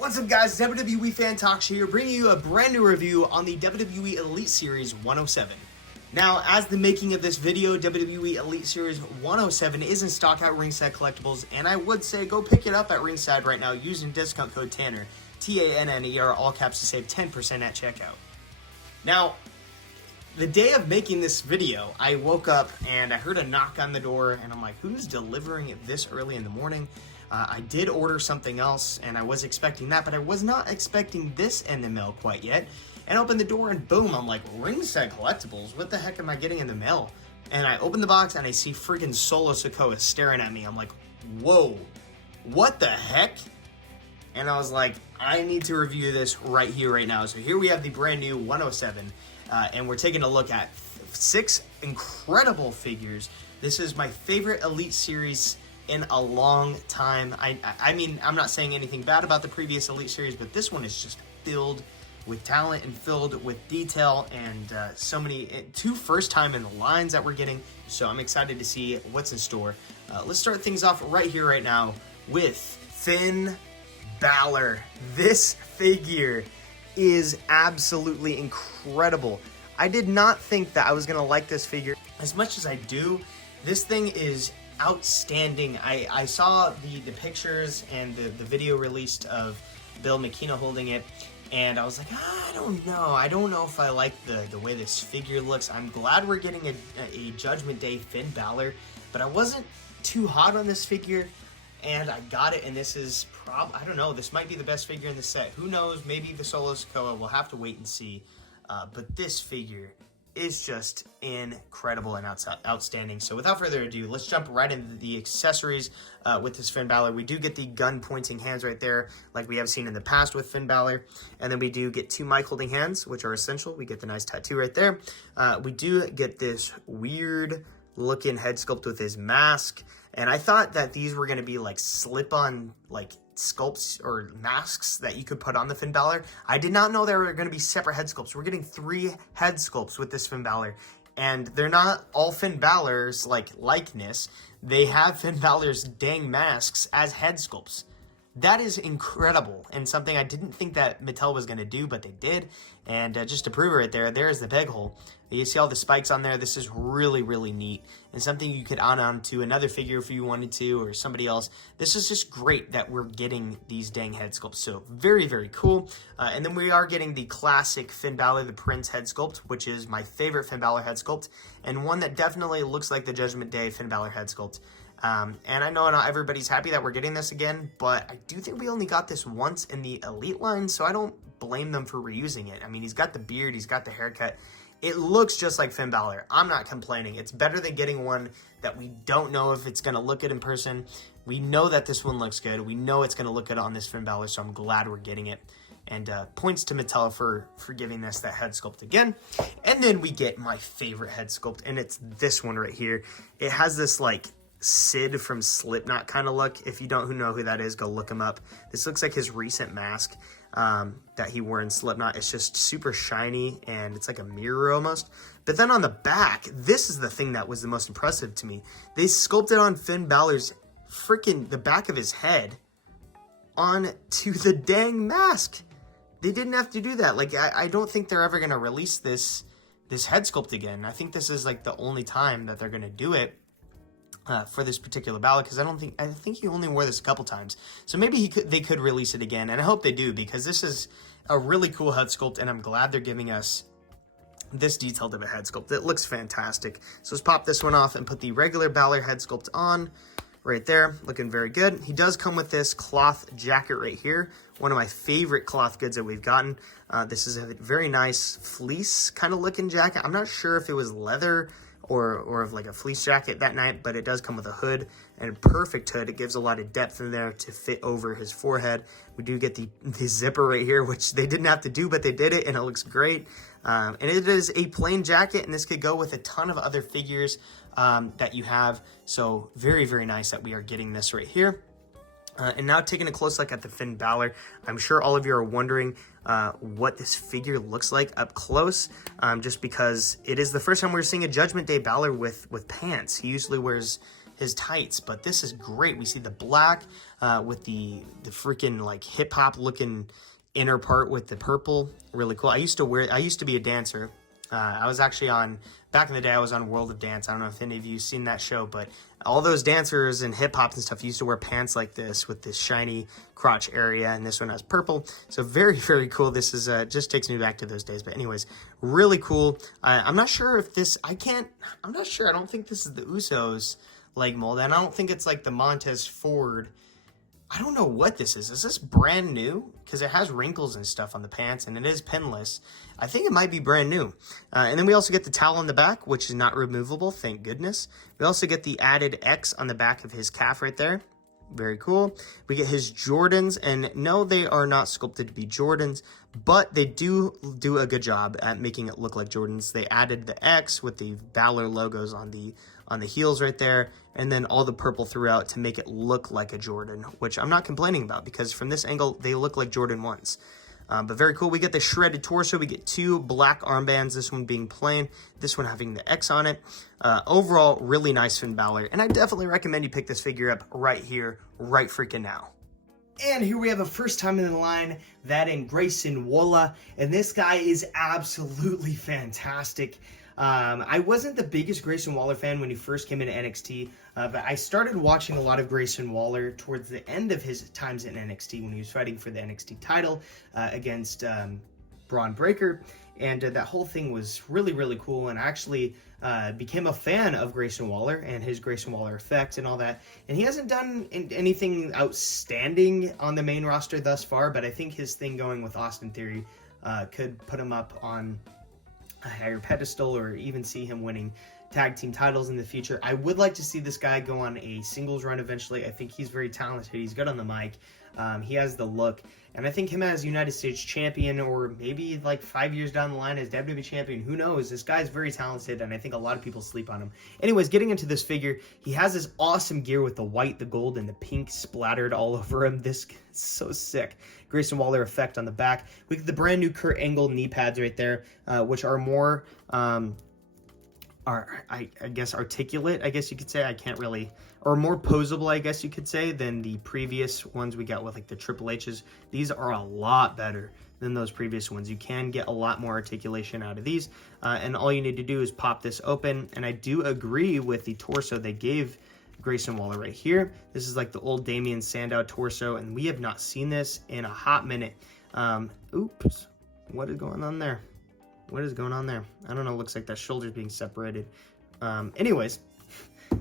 What's up, guys? WWE Fan Talks here, bringing you a brand new review on the WWE Elite Series 107. Now, as the making of this video, WWE Elite Series 107 is in stock at Ringside Collectibles, and I would say go pick it up at Ringside right now using discount code TANNER, TANNER, all caps, to save 10% at checkout. Now, the day of making this video, I woke up and I heard a knock on the door, and I'm like, who's delivering it this early in the morning? I did order something else, and I was expecting that, but I was not expecting this in the mail quite yet. And I opened the door, and boom, I'm like, Ringside Collectibles? What the heck am I getting in the mail? And I open the box, and I see freaking Solo Sikoa staring at me. I'm like, whoa, what the heck? And I was like, I need to review this right here, right now. So here we have the brand new 107, and we're taking a look at 6 incredible figures. This is my favorite Elite Series in a long time. I mean, I'm not saying anything bad about the previous Elite Series, but this one is just filled with talent and filled with detail, and so many, 2 first time in the lines that we're getting, so I'm excited to see what's in store. Let's start things off right here, right now, with Finn Balor. This figure is absolutely incredible. I did not think that I was gonna like this figure as much as I do. This thing is outstanding. I saw the pictures and the video released of Bill McKenna holding it, and I was like, I don't know if I like the way this figure looks. I'm glad we're getting a Judgment Day Finn Balor, but I wasn't too hot on this figure, and I got it, and this is I don't know, this might be the best figure in the set. Who knows, maybe the Solo Sikoa, we'll have to wait and see, but this figure is just incredible and outstanding. So without further ado, let's jump right into the accessories with this Finn Balor. We do get the gun pointing hands right there, like we have seen in the past with Finn Balor. And then we do get 2 mic holding hands, which are essential. We get the nice tattoo right there. We do get this weird looking head sculpt with his mask. And I thought that these were going to be like slip-on like sculpts or masks that you could put on the Finn Balor. I did not know there were going to be separate head sculpts. We're getting 3 head sculpts with this Finn Balor, and they're not all Finn Balor's like likeness. They have Finn Balor's dang masks as head sculpts. That is incredible, and something I didn't think that Mattel was going to do, but they did. And just to prove it right there, there's the peg hole. You see all the spikes on there. This is really, really neat, and something you could add on to another figure if you wanted to, or somebody else. This is just great that we're getting these dang head sculpts, so very, very cool. And then we are getting the classic Finn Balor, the Prince head sculpt, which is my favorite Finn Balor head sculpt, and one that definitely looks like the Judgment Day Finn Balor head sculpt. And I know not everybody's happy that we're getting this again, but I do think we only got this once in the Elite line, so I don't blame them for reusing it. I mean, he's got the beard, he's got the haircut. It looks just like Finn Balor. I'm not complaining. It's better than getting one that we don't know if it's going to look good in person. We know that this one looks good. We know it's going to look good on this Finn Balor, so I'm glad we're getting it. And points to Mattel for giving us that head sculpt again. And then we get my favorite head sculpt, and it's this one right here. It has this, like, Sid from Slipknot kind of look. If you don't know who that is, go look him up. This looks like his recent mask that he wore in Slipknot. It's just super shiny, and it's like a mirror almost. But then on the back, this is the thing that was the most impressive to me. They sculpted on Finn Balor's the back of his head onto the dang mask. They didn't have to do that. Like, I don't think they're ever going to release this head sculpt again. I think this is like the only time that they're going to do it. For this particular Balor, because I think he only wore this a couple times, so maybe they could release it again, and I hope they do, because this is a really cool head sculpt, and I'm glad they're giving us this detailed of a head sculpt. It looks fantastic. So let's pop this one off and put the regular Balor head sculpt on right there, looking very good. He does come with this cloth jacket right here, one of my favorite cloth goods that we've gotten. This is a very nice fleece kind of looking jacket. I'm not sure if it was leather or of like a fleece jacket that night, but it does come with a hood, and a perfect hood. It gives a lot of depth in there to fit over his forehead. We do get the zipper right here, which they didn't have to do, but they did it, and it looks great. And it is a plain jacket, and this could go with a ton of other figures that you have. So very, very nice that we are getting this right here. And now taking a close look at the Finn Balor, I'm sure all of you are wondering what this figure looks like up close, just because it is the first time we're seeing a Judgment Day Balor with pants. He usually wears his tights, but this is great. We see the black with the freaking like hip hop looking inner part with the purple. Really cool. I used to be a dancer. I was actually back in the day, I was on World of Dance. I don't know if any of you seen that show, but all those dancers and hip hop and stuff used to wear pants like this with this shiny crotch area, and this one has purple. So very, very cool. This is just takes me back to those days. But anyways, really cool. I'm not sure if this, I'm not sure. I don't think this is the Usos leg mold, and I don't think it's like the Montez Ford. I don't know what this is. Is this brand new? Because it has wrinkles and stuff on the pants, and it is pinless. I think it might be brand new. And then we also get the towel on the back, which is not removable, thank goodness. We also get the added X on the back of his calf right there. Very cool. We get his Jordans, and no, they are not sculpted to be Jordans, but they do a good job at making it look like Jordans. They added the X with the Balor logos on the heels right there, and then all the purple throughout to make it look like a Jordan, which I'm not complaining about because from this angle, they look like Jordan 1s. But very cool. We get the shredded torso. We get 2 black armbands, this one being plain, this one having the X on it. Overall, really nice Finn Balor, and I definitely recommend you pick this figure up right here, right freaking now. And here we have a first time in the line, that in Grayson Waller, and this guy is absolutely fantastic. I wasn't the biggest Grayson Waller fan when he first came into NXT, but I started watching a lot of Grayson Waller towards the end of his times in NXT when he was fighting for the NXT title against Braun Breaker, and that whole thing was really, really cool, and I actually became a fan of Grayson Waller and his Grayson Waller effect and all that, and he hasn't done anything outstanding on the main roster thus far, but I think his thing going with Austin Theory could put him up on a higher pedestal, or even see him winning tag team titles in the future. I would like to see this guy go on a singles run eventually. I think he's very talented. He's good on the mic. He has the look, and I think him as United States champion, or maybe like 5 years down the line as WWE champion, who knows? This guy's very talented, and I think a lot of people sleep on him. Anyways, getting into this figure, he has this awesome gear with the white, the gold, and the pink splattered all over him. This is so sick. Grayson Waller effect on the back. We get the brand new Kurt Angle knee pads right there, which are more, I guess, articulate, I guess you could say. I can't really, or more posable, I guess you could say, than the previous ones we got with like the Triple H's. These are a lot better than those previous ones. You can get a lot more articulation out of these, and all you need to do is pop this open. And I do agree with the torso they gave Grayson Waller right here. This is like the old Damian Sandow torso, and we have not seen this in a hot minute. Oops, what is going on there? What is going on there? I don't know. Looks like that shoulder's being separated. Anyways,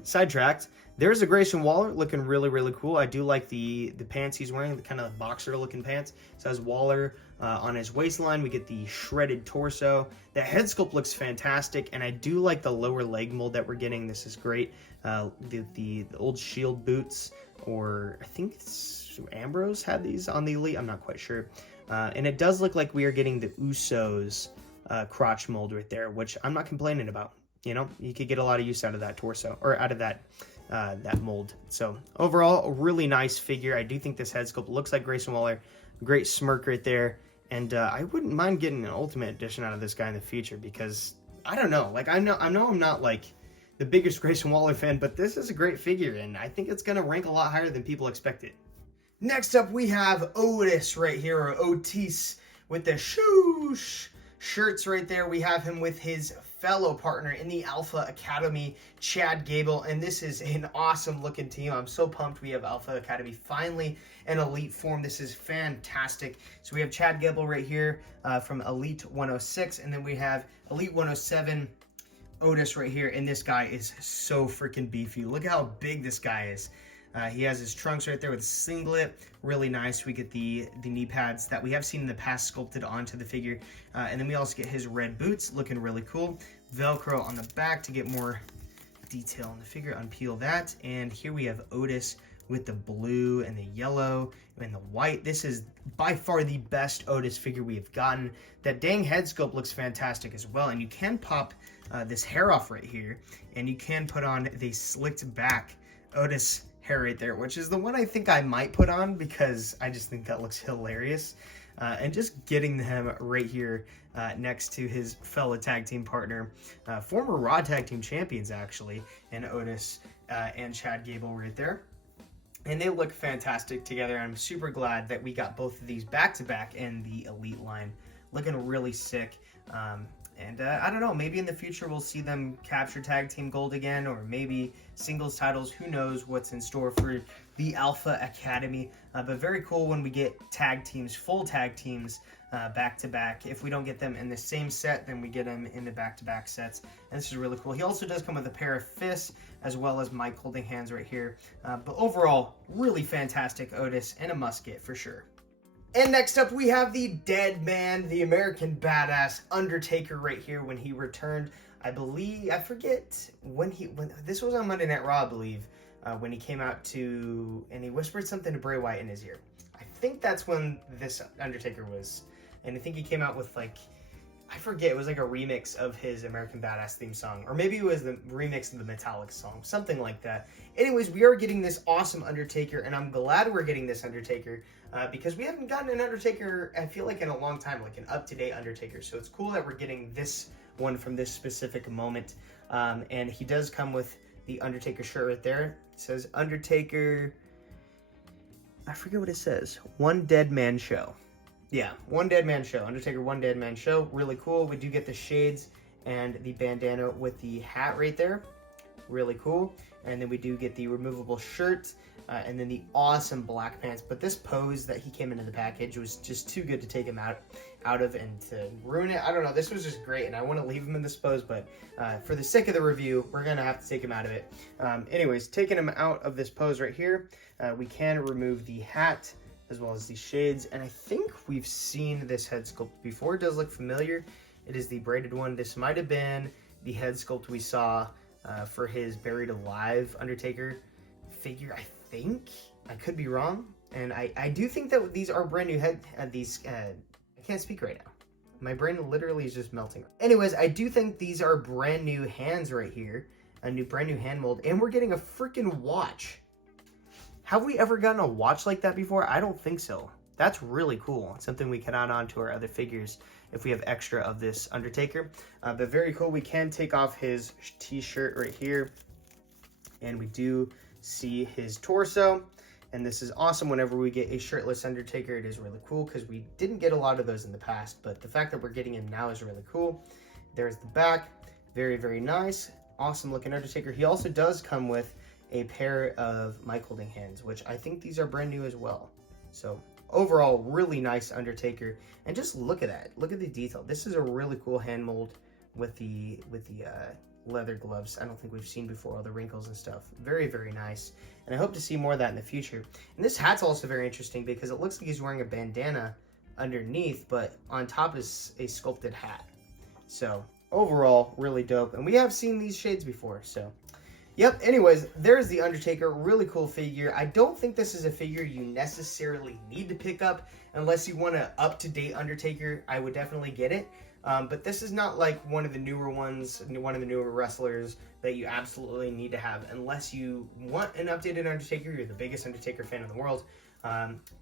sidetracked. There's a Grayson Waller looking really, really cool. I do like the pants he's wearing, the kind of boxer looking pants. It says Waller on his waistline. We get the shredded torso. The head sculpt looks fantastic, and I do like the lower leg mold that we're getting. This is great. The old Shield boots, or I think Ambrose had these on the Elite. I'm not quite sure. And it does look like we are getting the Usos crotch mold right there, which I'm not complaining about. You know, you could get a lot of use out of that torso, or out of that mold. So overall, a really nice figure. I do think this head sculpt looks like Grayson Waller. Great smirk right there. And I wouldn't mind getting an Ultimate Edition out of this guy in the future, because I don't know. Like, I know I'm not like the biggest Grayson Waller fan, but this is a great figure, and I think it's going to rank a lot higher than people expected. Next up, we have Otis right here, or Otis, with the shoosh shirts right there. We have him with his fellow partner in the Alpha Academy, Chad Gable, and this is an awesome looking team. I'm so pumped we have Alpha Academy finally in Elite form. This is fantastic. So we have Chad Gable right here from Elite 106, and then we have Elite 107 Otis right here, and this guy is so freaking beefy. Look how big this guy is. He has his trunks right there with a singlet. Really nice. We get the knee pads that we have seen in the past sculpted onto the figure. And then we also get his red boots, looking really cool. Velcro on the back to get more detail on the figure. Unpeel that. And here we have Otis with the blue and the yellow and the white. This is by far the best Otis figure we have gotten. That dang head sculpt looks fantastic as well. And you can pop this hair off right here, and you can put on the slicked back Otis hair right there, which is the one I think I might put on, because I just think that looks hilarious. And just getting him right here next to his fellow tag team partner, former Raw tag team champions actually, and Otis, and Chad Gable right there. And they look fantastic together. I'm super glad that we got both of these back-to-back in the Elite line. Looking really sick. I don't know, maybe in the future we'll see them capture tag team gold again, or maybe singles titles. Who knows what's in store for the Alpha Academy. But very cool when we get tag teams, full tag teams, back-to-back. If we don't get them in the same set, then we get them in the back-to-back sets. And this is really cool. He also does come with a pair of fists, as well as Mike holding hands right here. But overall, really fantastic Otis and a musket for sure. And next up, we have the dead man, the American badass Undertaker right here when he returned. I forget when this was on Monday Night Raw, I believe, when he came out and he whispered something to Bray Wyatt in his ear. I think that's when this Undertaker was, and I think he came out with I forget, it was like a remix of his American Badass theme song, or maybe it was the remix of the Metallica song, something like that. Anyways, we are getting this awesome Undertaker, and I'm glad we're getting this Undertaker, because we haven't gotten an Undertaker, I feel like, in a long time, like an up-to-date Undertaker. So it's cool that we're getting this one from this specific moment. And he does come with the Undertaker shirt right there. It says Undertaker, I forget what it says, One Dead Man Show. Yeah, One Dead Man Show. Undertaker One Dead Man Show. Really cool. We do get the shades and the bandana with the hat right there. Really cool. And then we do get the removable shirt and then the awesome black pants. But this pose that he came into the package was just too good to take him out of and to ruin it. I don't know. This was just great, and I want to leave him in this pose, but for the sake of the review, we're going to have to take him out of it. Anyways, taking him out of this pose right here, we can remove the hat as well as the shades, and I think we've seen this head sculpt before. It does look familiar. It is the braided one. This might have been the head sculpt we saw for his Buried Alive Undertaker figure, I think. I could be wrong, and I do think that these are brand new I can't speak right now. My brain literally is just melting. Anyways, I do think these are brand new hands right here, brand new hand mold, and we're getting a freaking watch. Have we ever gotten a watch like that before? I don't think so. That's really cool. It's something we can add on to our other figures if we have extra of this Undertaker. But very cool. We can take off his t-shirt right here, and we do see his torso. And this is awesome. Whenever we get a shirtless Undertaker, it is really cool because we didn't get a lot of those in the past, but the fact that we're getting him now is really cool. There's the back. Very, very nice. Awesome looking Undertaker. He also does come with a pair of Mike holding hands, which I think these are brand new as well. So overall, really nice Undertaker. And just look at that. Look at the detail. This is a really cool hand mold with the leather gloves. I don't think we've seen before, all the wrinkles and stuff. Very, very nice. And I hope to see more of that in the future. And this hat's also very interesting because it looks like he's wearing a bandana underneath, but on top is a sculpted hat. So overall, really dope. And we have seen these shades before, so yep, anyways, there's the Undertaker. Really cool figure. I don't think this is a figure you necessarily need to pick up unless you want an up-to-date Undertaker. I would definitely get it. But this is not like one of the newer ones, one of the newer wrestlers that you absolutely need to have unless you want an updated Undertaker, you're the biggest Undertaker fan in the world,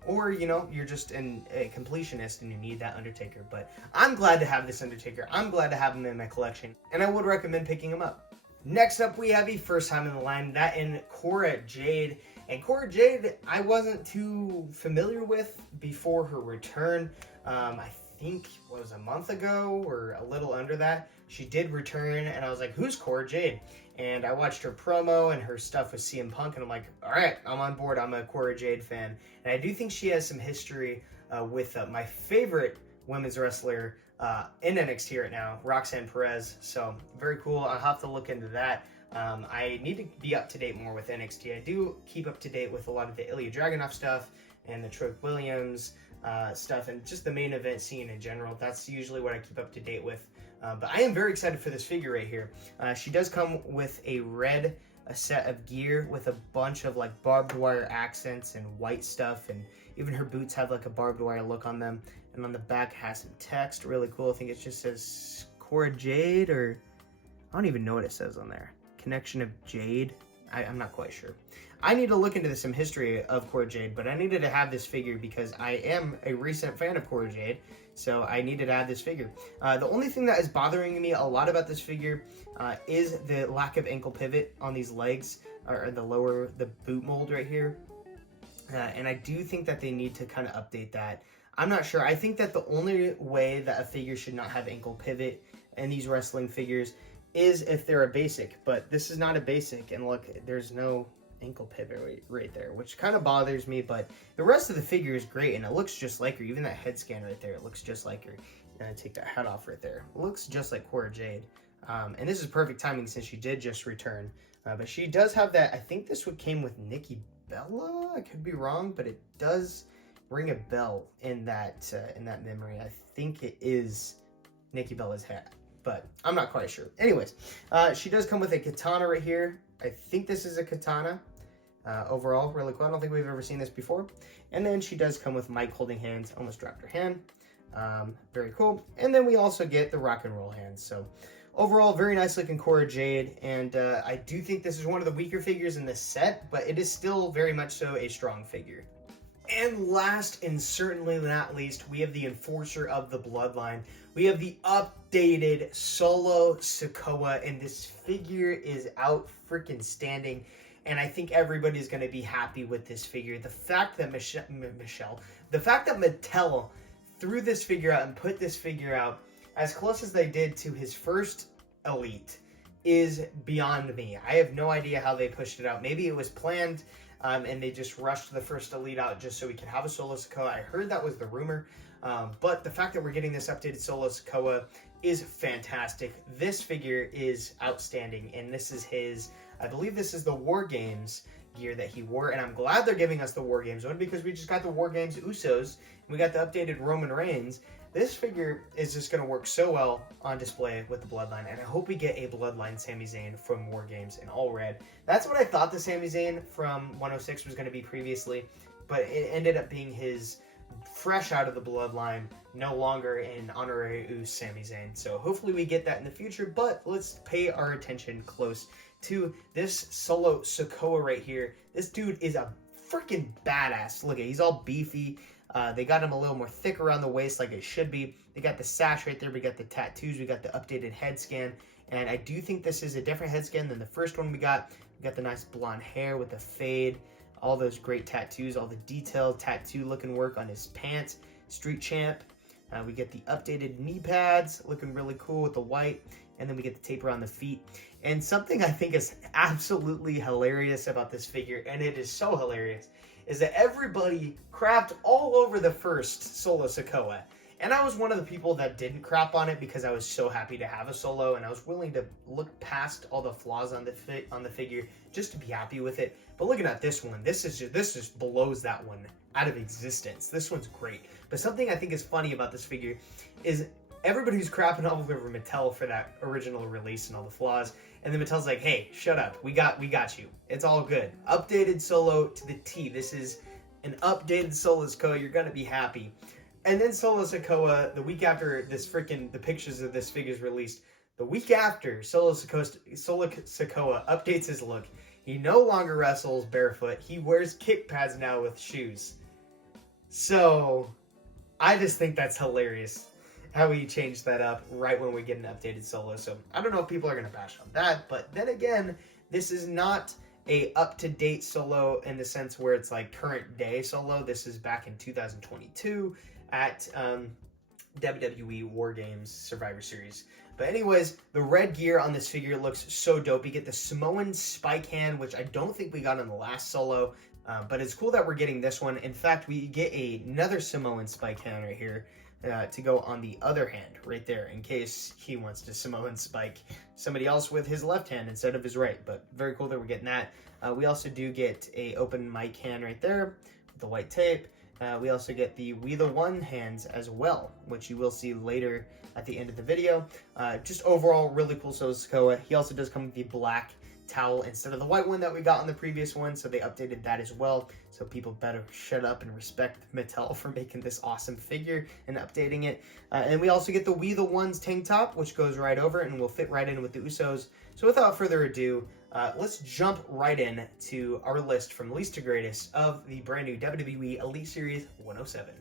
or, you know, you're just a completionist and you need that Undertaker. But I'm glad to have this Undertaker. I'm glad to have him in my collection, and I would recommend picking him up. Next up, we have a first time in the line, that in Cor Jade. And Cor Jade, I wasn't too familiar with before her return. I think it was a month ago or a little under that. She did return, and I was like, who's Cor Jade? And I watched her promo and her stuff with CM Punk, and I'm like, all right, I'm on board. I'm a Cor Jade fan. And I do think she has some history with my favorite women's wrestler in NXT right now, Roxanne Perez. So very cool. I'll have to look into that. I need to be up to date more with NXT. I do keep up to date with a lot of the Ilya Dragunov stuff and the Trick Williams stuff and just the main event scene in general. That's usually what I keep up to date with. But I am very excited for this figure right here. She does come with a set of gear with a bunch of like barbed wire accents and white stuff, and even her boots have like a barbed wire look on them. And on the back has some text, really cool. I think it just says Cor Jade, or I don't even know what it says on there. Connection of Jade. I'm not quite sure. I need to look into some history of Cor Jade, but I needed to have this figure because I am a recent fan of Cor Jade, so I needed to have this figure. The only thing that is bothering me a lot about this figure is the lack of ankle pivot on these legs, or the boot mold right here. And I do think that they need to kind of update that. I'm not sure. I think that the only way that a figure should not have ankle pivot in these wrestling figures is if they're a basic, but this is not a basic, and look, there's no ankle pivot right there, which kind of bothers me, but the rest of the figure is great, and it looks just like her. Even that head scan right there, it looks just like her. And take that head off right there. It looks just like Cor Jade. And this is perfect timing since she did just return. But she does have that, I think this one came with Nikki Bella? I could be wrong, but it does ring a bell in that memory. I think it is Nikki Bella's hat, but I'm not quite sure. Anyways, she does come with a katana right here. I think this is a katana. Overall, really cool. I don't think we've ever seen this before. And then she does come with mic holding hands. Almost dropped her hand. Very cool. And then we also get the rock and roll hands. So overall, very nice looking Cor Jade. And I do think this is one of the weaker figures in this set, but it is still very much so a strong figure. And last and certainly not least, we have the enforcer of the Bloodline. We have the updated Solo Sikoa, and this figure is out freaking standing. And I think everybody's going to be happy with this figure. The fact that Mattel threw this figure out and put this figure out as close as they did to his first Elite is beyond me. I have no idea how they pushed it out. Maybe it was planned. And they just rushed the first Elite out just so we could have a Solo Sikoa. I heard that was the rumor, but the fact that we're getting this updated Solo Sikoa is fantastic. This figure is outstanding, and this is his, I believe this is the War Games gear that he wore, and I'm glad they're giving us the War Games one because we just got the War Games Usos, and we got the updated Roman Reigns. This figure is just going to work so well on display with the Bloodline, and I hope we get a Bloodline Sami Zayn from War Games in all red. That's what I thought the Sami Zayn from 106 was going to be previously, but it ended up being his fresh out of the Bloodline, no longer in honorary Us Sami Zayn. So hopefully we get that in the future, but let's pay our attention close to this Solo Sikoa right here. This dude is a freaking badass. Look at, he's all beefy. They got him a little more thick around the waist like it should be. They got the sash right there. We got the tattoos. We got the updated head scan. And I do think this is a different head scan than the first one we got. We got the nice blonde hair with the fade. All those great tattoos. All the detailed tattoo looking work on his pants. Street Champ. We get the updated knee pads. Looking really cool with the white. And then we get the tape around the feet. And something I think is absolutely hilarious about this figure, and it is so hilarious, is that everybody crapped all over the first Solo Sikoa. And I was one of the people that didn't crap on it because I was so happy to have a Solo, and I was willing to look past all the flaws on the figure just to be happy with it. But looking at this one, this just blows that one out of existence. This one's great. But something I think is funny about this figure is everybody who's crapping all over Mattel for that original release and all the flaws, and then Mattel's like, hey, shut up. We got you. It's all good. Updated Solo to the T. This is an updated Solo Sikoa. You're going to be happy. And then Solo Sikoa, the week after the pictures of this figure's released, the week after Solo Sikoa updates his look. He no longer wrestles barefoot. He wears kick pads now with shoes. So I just think that's hilarious how he changed that up right when we get an updated Solo. So I don't know if people are going to bash on that, but then again, this is not a up-to-date Solo in the sense where it's like current day Solo. This is back in 2022 at WWE War Games Survivor Series. But anyways, the red gear on this figure looks so dope. You get the Samoan spike hand, which I don't think we got in the last Solo, but it's cool that we're getting this one. In fact, we get another Samoan spike hand right here to go on the other hand right there in case he wants to Samoan spike somebody else with his left hand instead of his right. But very cool that we're getting that. We also do get a open mic hand right there with the white tape. We also get the We the One hands as well, which you will see later at the end of the video. Just overall, really cool Solo Sikoa. He also does come with the black towel instead of the white one that we got on the previous one, so they updated that as well. So people better shut up and respect Mattel for making this awesome figure and updating it. And we also get the We The Ones tank top, which goes right over and will fit right in with the Usos. So without further ado, let's jump right in to our list from least to greatest of the brand new WWE Elite Series 107.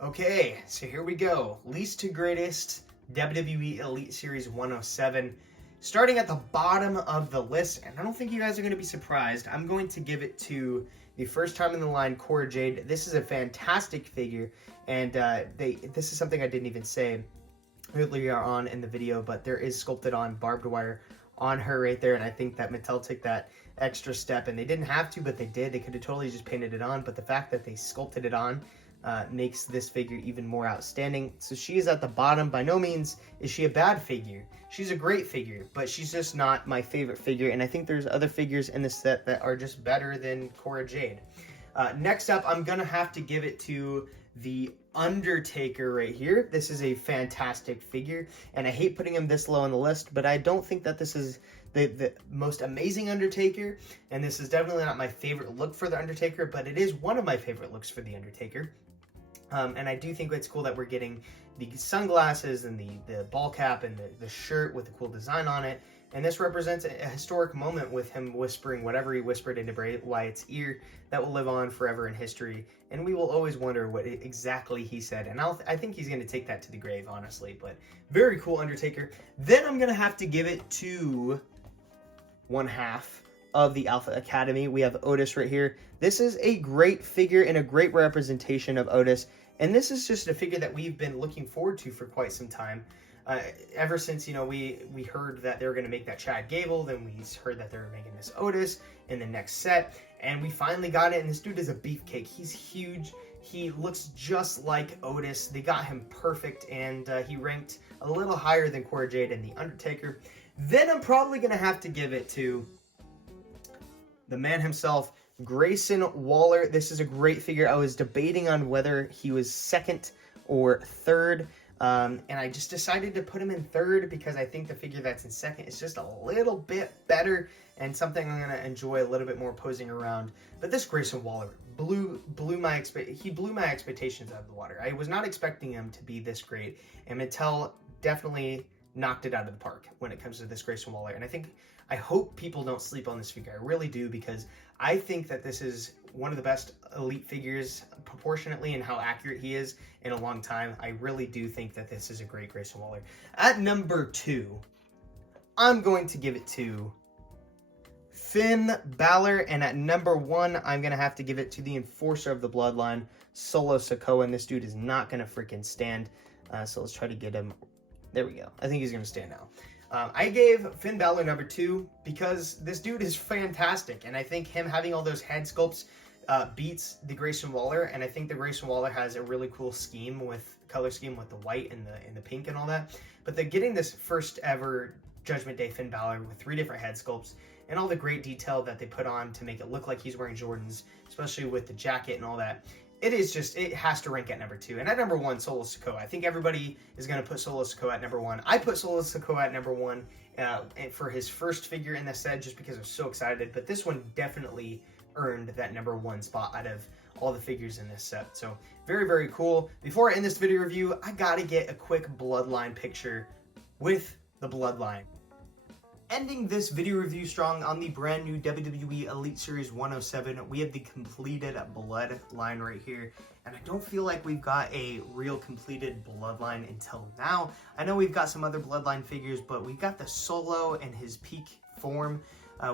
Okay, so here we go. Least to greatest WWE Elite Series 107. Starting at the bottom of the list, and I don't think you guys are going to be surprised, I'm going to give it to the first time in the line, Cor Jade. This is a fantastic figure, and this is something I didn't even say earlier on in the video, but there is sculpted on barbed wire on her right there, and I think that Mattel took that extra step, and they didn't have to, but they did. They could have totally just painted it on, but the fact that they sculpted it on makes this figure even more outstanding. So she is at the bottom. By no means is she a bad figure. She's a great figure, but she's just not my favorite figure, and I think there's other figures in this set that are just better than Cor Jade. Next up, I'm going to have to give it to the Undertaker right here. This is a fantastic figure, and I hate putting him this low on the list, but I don't think that this is the most amazing Undertaker, and this is definitely not my favorite look for the Undertaker, but it is one of my favorite looks for the Undertaker. And I do think it's cool that we're getting the sunglasses and the ball cap and the shirt with the cool design on it. And this represents a historic moment with him whispering whatever he whispered into Bray Wyatt's ear that will live on forever in history. And we will always wonder what exactly he said. And I think he's going to take that to the grave, honestly. But very cool Undertaker. Then I'm going to have to give it to one half of the Alpha Academy. We have Otis right here. This is a great figure and a great representation of Otis. And this is just a figure that we've been looking forward to for quite some time. Ever since, we heard that they were going to make that Chad Gable, then we heard that they were making this Otis in the next set, and we finally got it, and this dude is a beefcake. He's huge. He looks just like Otis. They got him perfect, and he ranked a little higher than Cor Jade and The Undertaker. Then I'm probably going to have to give it to the man himself, Grayson Waller. This is a great figure. I was debating on whether he was second or third, and I just decided to put him in third because I think the figure that's in second is just a little bit better and something I'm going to enjoy a little bit more posing around. But this Grayson Waller blew my expectations out of the water. I was not expecting him to be this great, and Mattel definitely knocked it out of the park when it comes to this Grayson Waller. And I hope people don't sleep on this figure. I really do, because I think that this is one of the best Elite figures proportionately in how accurate he is in a long time. I really do think that this is a great Grayson Waller. At number 2, I'm going to give it to Finn Balor, and at number 1, I'm going to have to give it to the Enforcer of the Bloodline, Solo Sikoa, and this dude is not going to freaking stand. So let's try to get him. There we go. I think he's going to stand now. I gave Finn Balor number 2 because this dude is fantastic, and I think him having all those head sculpts beats the Grayson Waller, and I think the Grayson Waller has a really cool color scheme with the white and the pink and all that. But getting this first ever Judgment Day Finn Balor with 3 different head sculpts and all the great detail that they put on to make it look like he's wearing Jordans, especially with the jacket and all that, it has to rank at number 2. And at number 1, Solo Sikoa. I think everybody is going to put Solo Sikoa at number 1. I put Solo Sikoa at number 1 for his first figure in the set just because I was so excited. But this one definitely earned that number 1 spot out of all the figures in this set. So very, very cool. Before I end this video review, I got to get a quick Bloodline picture with the Bloodline. Ending this video review strong on the brand new WWE Elite Series 107, we have the completed Bloodline right here. And I don't feel like we've got a real completed Bloodline until now. I know we've got some other Bloodline figures, but we've got the Solo in his peak form.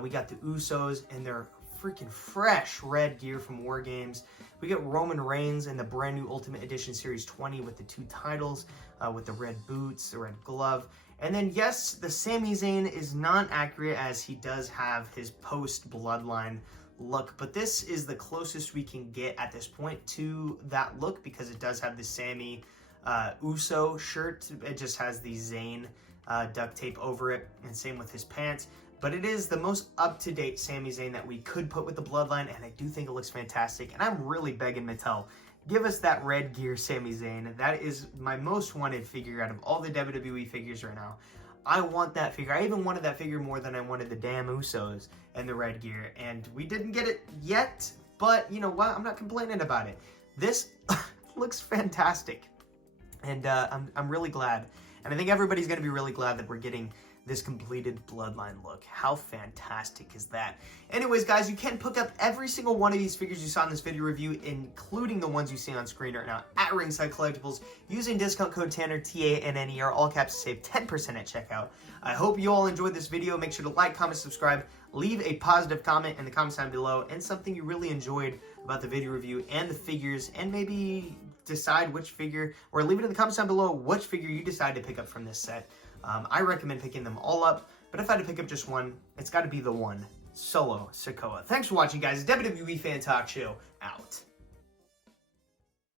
We got the Usos in their freaking fresh red gear from War Games. We got Roman Reigns in the brand new Ultimate Edition Series 20 with the 2 titles, with the red boots, the red glove. And then, yes, the Sami Zayn is not accurate as he does have his post-Bloodline look, but this is the closest we can get at this point to that look because it does have the Sami Uso shirt. It just has the Zayn duct tape over it, and same with his pants. But it is the most up-to-date Sami Zayn that we could put with the Bloodline, and I do think it looks fantastic. And I'm really begging Mattel, give us that red gear Sami Zayn. That is my most wanted figure out of all the WWE figures right now. I want that figure. I even wanted that figure more than I wanted the damn Usos and the red gear. And we didn't get it yet, but you know what? I'm not complaining about it. This looks fantastic. And I'm really glad. And I think everybody's going to be really glad that we're getting this completed Bloodline look. How fantastic is that? Anyways, guys, you can pick up every single one of these figures you saw in this video review, including the ones you see on screen right now at Ringside Collectibles, using discount code Tanner, TANNER, all caps, to save 10% at checkout. I hope you all enjoyed this video. Make sure to like, comment, subscribe, leave a positive comment in the comments down below, and something you really enjoyed about the video review and the figures, and maybe decide which figure, or leave it in the comments down below which figure you decide to pick up from this set. I recommend picking them all up, but if I had to pick up just one, it's got to be the one, Solo Sikoa. Thanks for watching, guys. WWE Fan Talk Show, out.